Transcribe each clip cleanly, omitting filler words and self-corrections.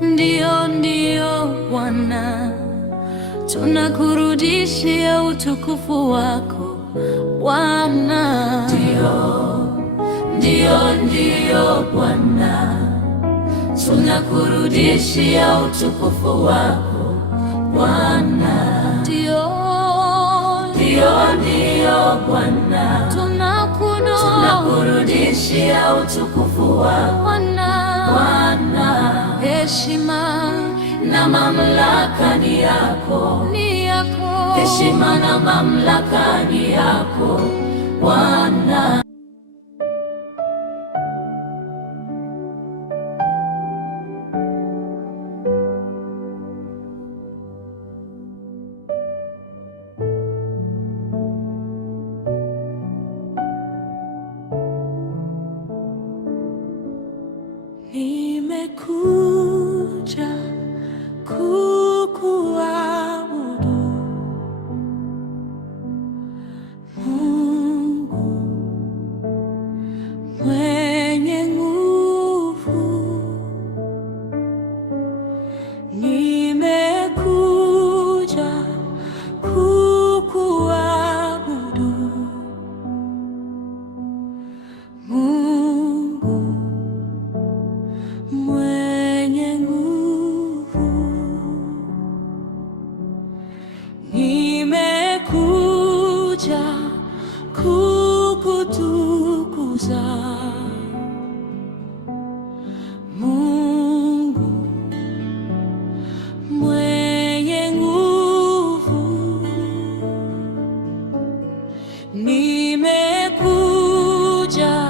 Ndio, ndio Bwana, tunakurudishia utukufu wako Bwana. Ndio, ndio, ndio Bwana, tunakurudishia utukufu wako Bwana. Ndio, ndio, ndio Bwana, tunakurudishia utukufu wako Bwana. Heshima na mamlaka ni yako, ni yako. Heshima na mamlaka ni yako Bwana. Nimekuja kukuabudu Mungu mwenye nguvu. Nimekuja kukuabudu Mungu mwenye nguvu. Nimekuja kukutukuza Mungu mwenye nguvu. Nimekuja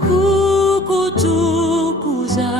kukutukuza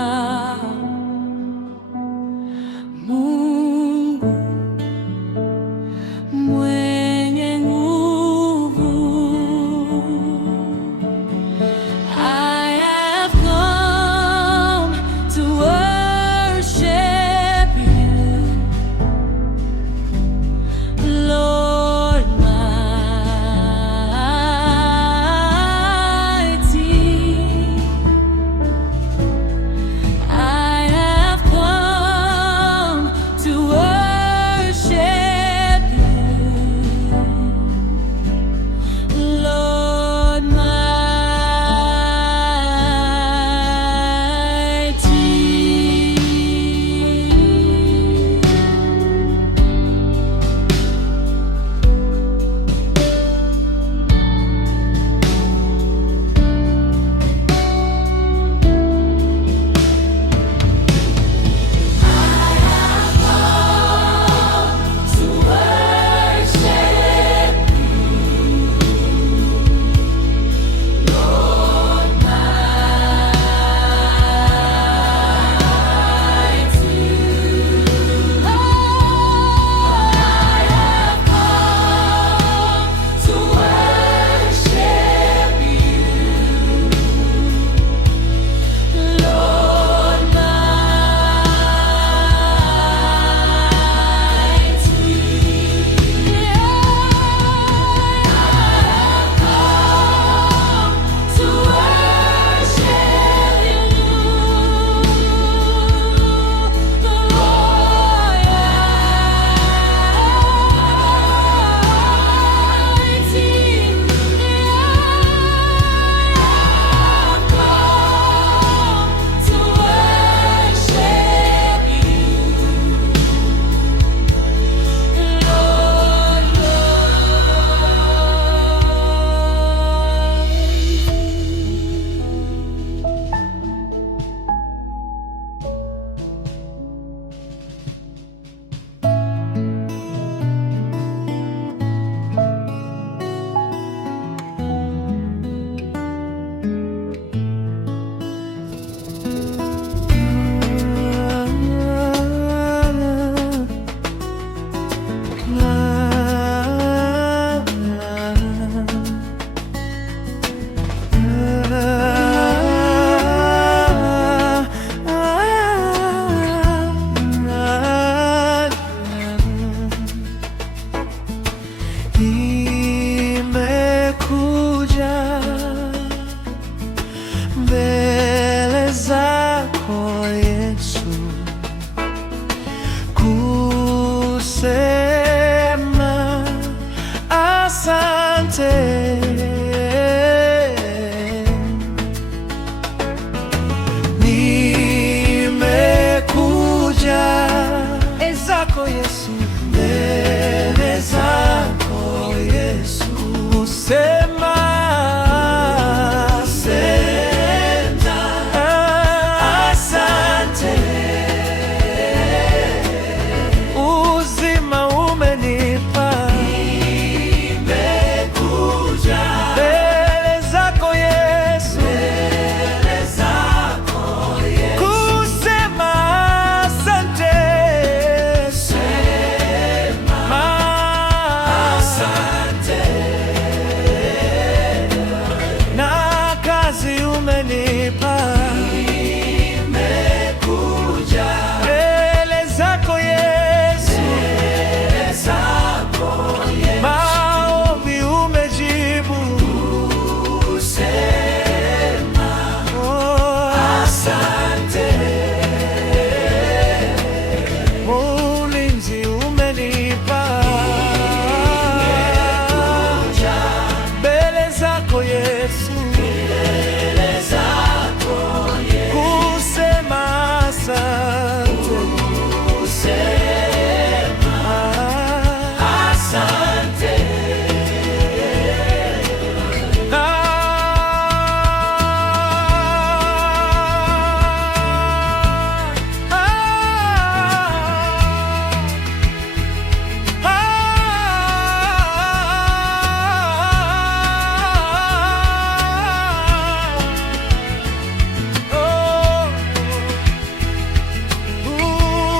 zako Yesu, mbele zako Yesu, usema asante. Uzima umenipa, nimekuja mbele zako Yesu, kusema asante, na kazi umenipa, nimekuja mbele zako Yesu, maombi umejibu, kusema asante. Ulinzi umenipa, nimekuja mbele zako Yesu, kusema asante, asante.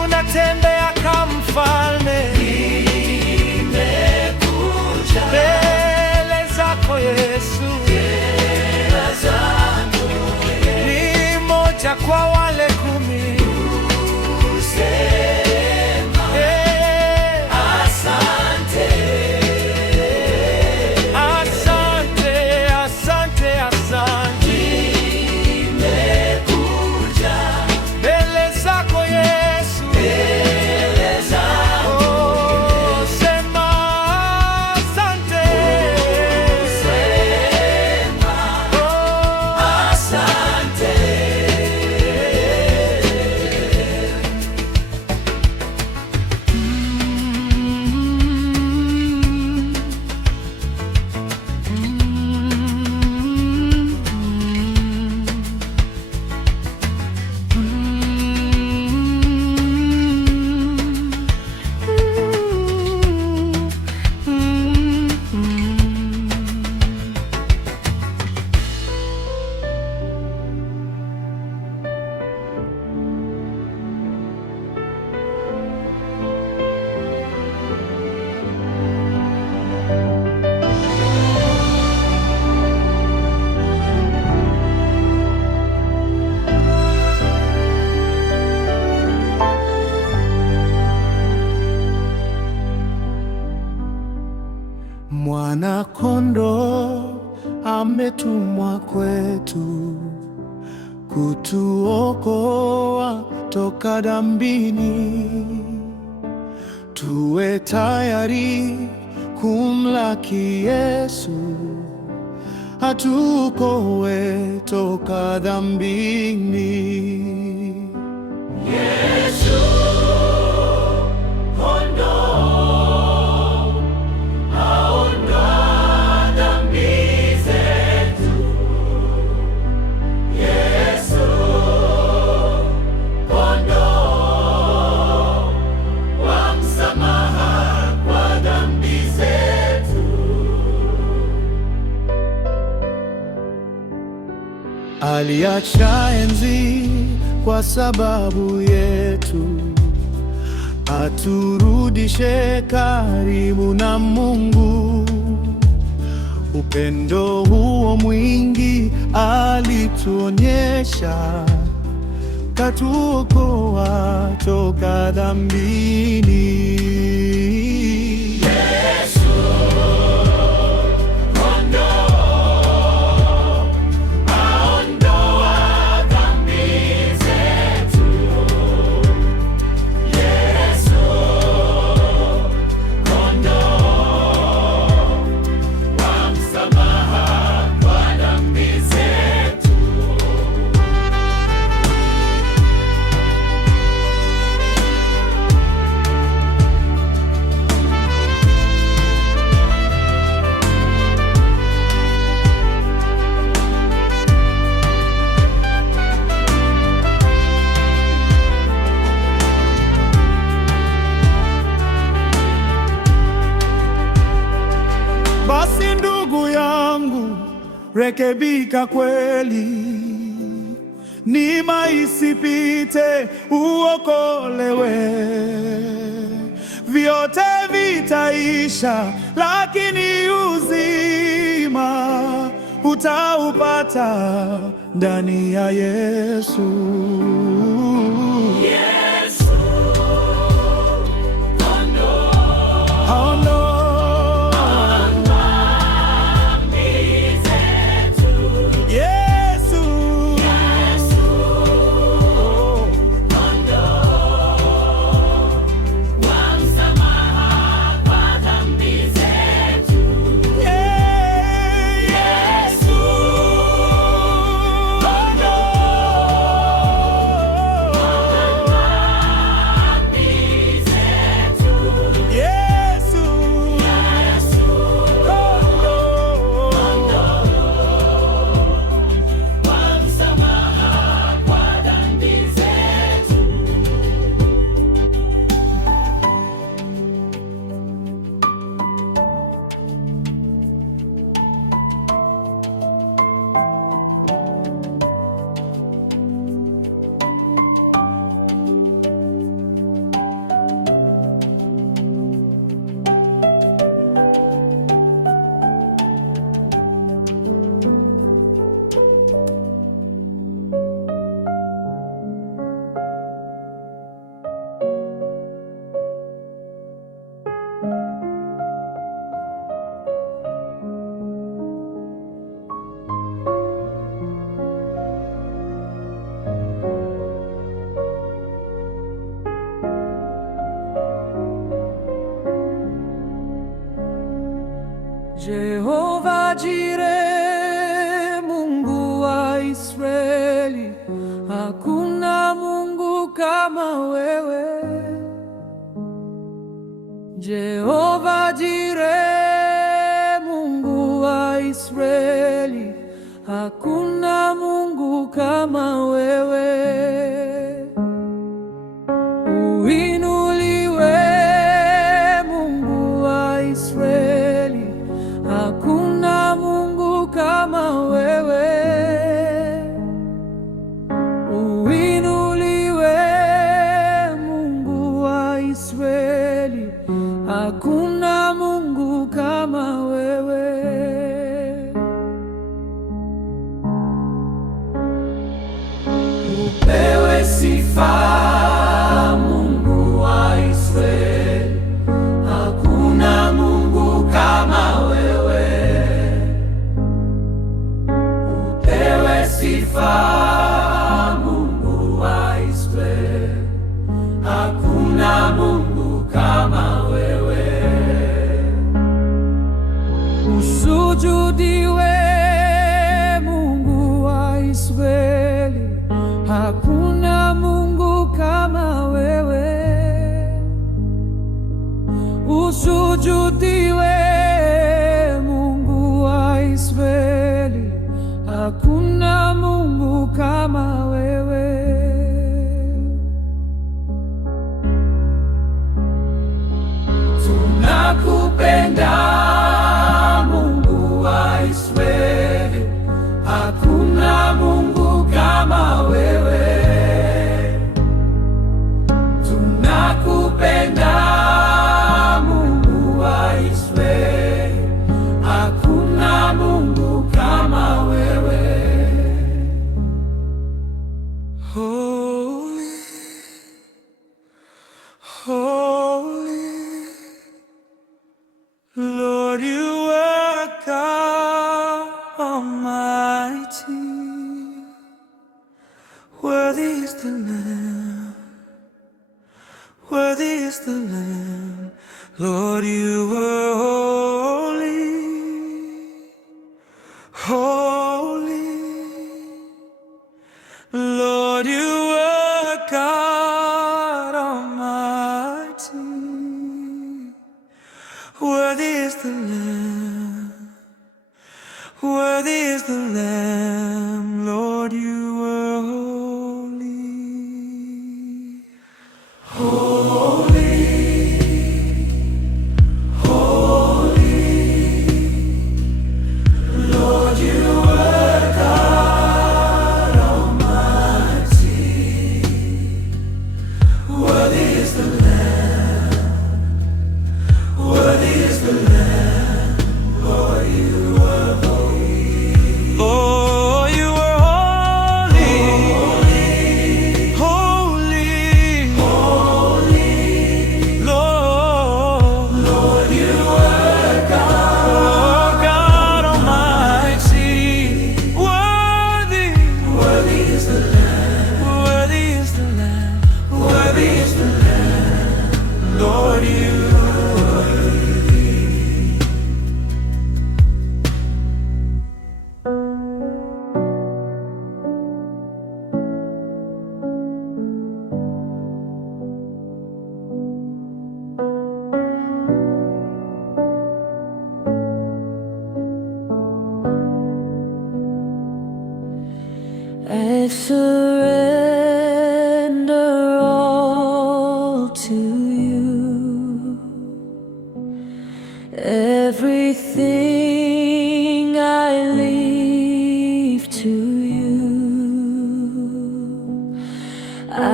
Unatembea kama mfalme, nimekuja mbele zako Yesu, ni moja kwa wale 10, kusema asante, asante, asante, asante. Nimekuja mbele zako Yesu, sema asante, asante. Mwana-Kondoo ametumwa kwetu kutuokoa toka dhambini. Tuwe tayari kumlaki Yesu, atuokoe toka dhambini. Yesu aliacha enzi kwa sababu yetu, aturudishe karibu na Mungu. Upendo huo mwingi alituonyesha, katuokoa toka dhambini. rekebika kweli, neema isipite, uokolewe. Vyote vitaisha, lakini uzima utaupata ndani ya Yesu. Jehova Jireh, Mungu wa Israeli, hakuna Mungu kama wewe. Jehova Jireh, Mungu wa Israeli, hakuna Mungu kama wewe. Uinuliwe Mungu wa Israeli, hakuna Mungu kama wewe. Uinuliwe Mungu wa Israeli, hakuna Mungu kama wewe. Upewe sifa Mungu wa Israeli, hakuna Mungu kama wewe. Upewe sifa Mungu wa Israeli, hakuna Mungu kama wewe. Usujudiwe Mungu wa Israeli, hakuna Mungu kama wewe. Usujudiwe Mungu wa Israeli, hakuna Mungu kama wewe. Tunakupenda Mungu wa Israeli, hakuna Mungu kama wewe. Tunakupenda Mungu wa Israeli, hakuna Mungu kama wewe. Holy, holy, Lord, you are God Almighty. Worthy is the Lamb, worthy is the Lamb. Lord, you are holy, holy. Lord, you are God Almighty. Worthy is the Lamb, worthy is the Lamb. Lord, you are holy, holy, holy.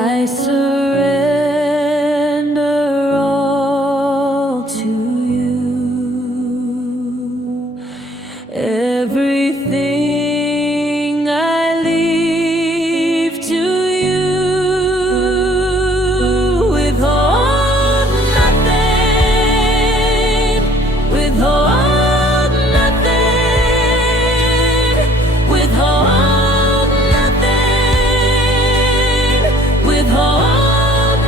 I surrender all to you. Everything I leave to you. Withhold nothing, withhold nothing, withhold nothing, withhold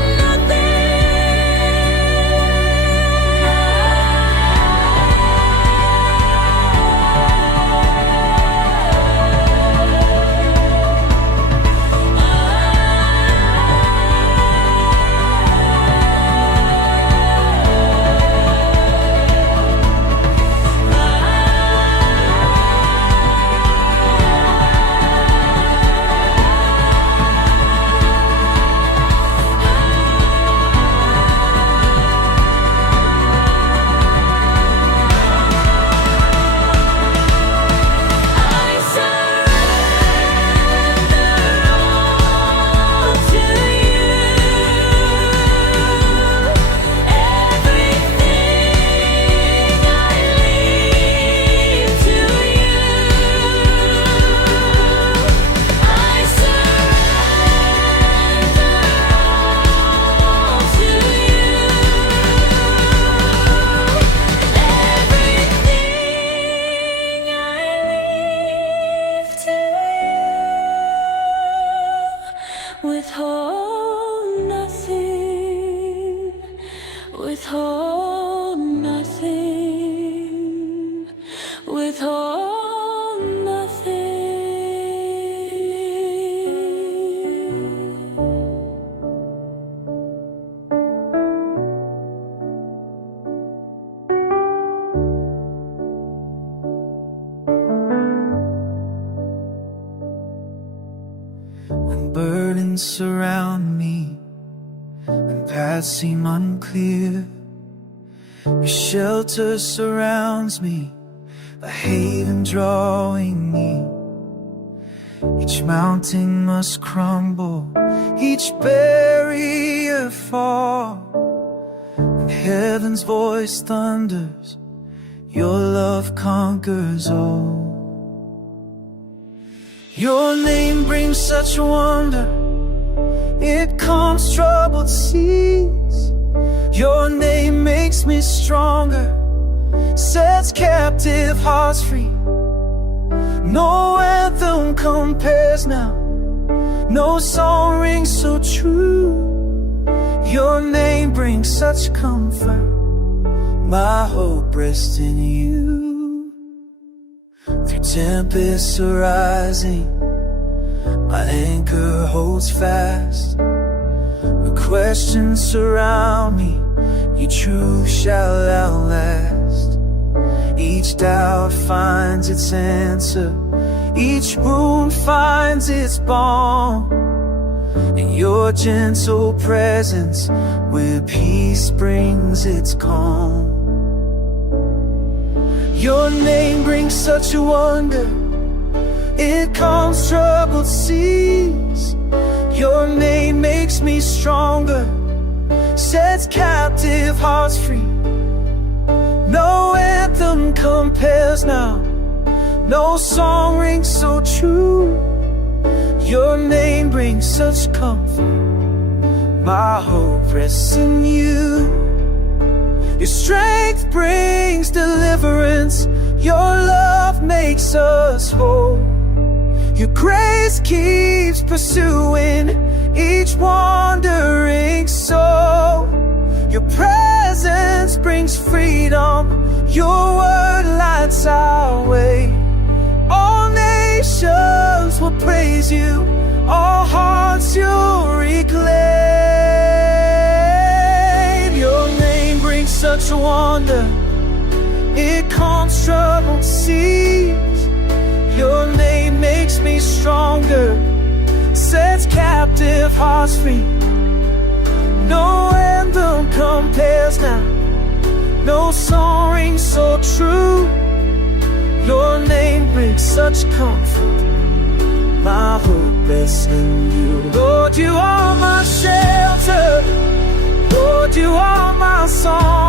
nothing, withhold nothing, withhold When burdens surround me, when paths seem unclear, your shelter surrounds me, a haven drawing me. Each mountain must crumble, each barrier fall. When heaven's voice thunders, your love conquers all. Your name brings such wonder, it calms troubled seas. Your name makes me stronger, sets captive hearts free. No anthem compares now, no song rings so true. Your name brings such comfort, my hope rests in you. Through tempests arising, my anchor holds fast. When questions surround me, your truth shall outlast. Each doubt finds its answer, each wound finds its balm. In your gentle presence, where peace brings its calm. Your name brings such a wonder, it calms troubled seas. Your name makes me stronger, sets captive hearts free. No anthem compares now, no song rings so true. Your name brings such comfort, my hope rests in you. Your strength brings deliverance, your love makes us whole. Your grace keeps pursuing each wandering soul. Your presence brings freedom, your word lights our way. All nations will praise you, all hearts you'll reclaim. Your name brings such a wonder, it calms troubled seas. Your name makes me stronger, sets captive hearts free. No anthem compares now, no song rings so true. Your name brings such comfort, My hope is in you. Lord, you are my shelter. Lord, you are my song.